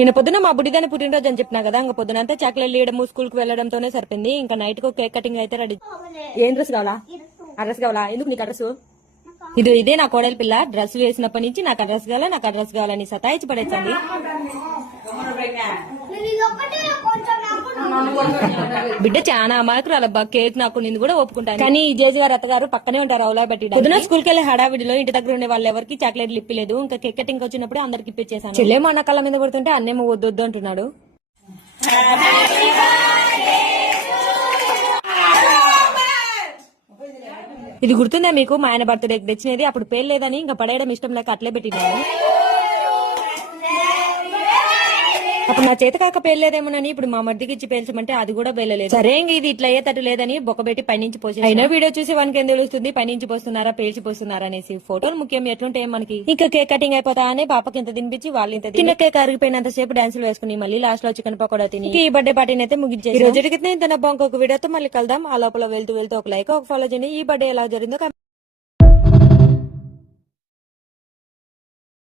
నేను పొద్దున మా బుడ్డిదాన్ని పుట్టినరోజు అని చెప్పినా కదా, ఇంకా పొద్దునంతా చాక్లెట్ ఇవ్వడము స్కూల్ కు వెళ్లడంతోనే సరిపోయింది. ఇంకా నైట్ కు కేక్ కటింగ్ అయితే రెడీ. ఏం డ్రెస్ కావాలా? ఆ డ్రెస్ కావాలా? ఎందుకు నీకు అడ్రస్? ఇదే నా కోడలి పిల్ల. డ్రెస్ వేసినప్పటి నుంచి నాకు అడ్రస్ కావాలా, నాకు అడ్రస్ కావాలని సతాయిచ్చి పడేసండి. బిడ్డ చాలా అమాయకురాలబ్బా. కేక్ నాకు నిన్ను కూడా ఒప్పుకుంటాను, కానీ ఈ జేజీ గారు అత్తగారు పక్కనే ఉంటారు అవులా పెట్టి. పొద్దున స్కూల్ కి వెళ్ళి హడావిడిలో ఇంటి దగ్గర ఉండే వాళ్ళు ఎవరికి చాక్లెట్లు ఇప్పలేదు. ఇంకా కేక్ కటింగ్ వచ్చినప్పుడు అందరికి ఇప్పించేసాను. చెల్లెమో అన్న కళ్ళ మీద కొడుతుంటే అన్నేమో వద్దు అంటున్నాడు. ఇది గుర్తుందా మీకు? మా ఆయన బర్త్డేకి తెచ్చినది. అప్పుడు పేరు లేదని ఇంకా పడేయడం ఇష్టం లేక అట్లే పెట్టినాను. అప్పుడు నా చేత కాక పేర్లేదేమోనని ఇప్పుడు మా మధ్యకి ఇచ్చి పేల్చమంటే అది కూడా పేర్లేదు. సరే ఇది ఇట్లా అయ్యేటట్టు లేదని బొక్కబెట్టి పైనుంచి పోసి అయినా వీడియో చూసి వానికి ఏం తెలుస్తుంది పైనుంచి పోస్తున్నారా పేల్చి పోస్తున్నారా అనేసి. ఫోటోలు ముఖ్యం ఎట్లుంటాయి మనకి. ఇంకా కేక్ కటింగ్ అయిపోతా అని పాపకి ఇంత తినిపించి వాళ్ళు ఇంత తిన్న కేక్ అరిగిపోయినంత సేపు డాన్సులు వేసుకుని మళ్ళీ లాస్ట్ లో చికెన్ పకోడా తిని ఈ బర్త్డే పార్టీని అయితే ముగించేసి ఈ రోజు ఇంత ఇంకొక వీడియోతో మళ్ళీ కలుద్దాం. ఆ లోపల వెళ్తూ ఒక లైక్ ఒక ఫాలో చేయండి. ఈ బర్త్డే ఎలా జరిగిందో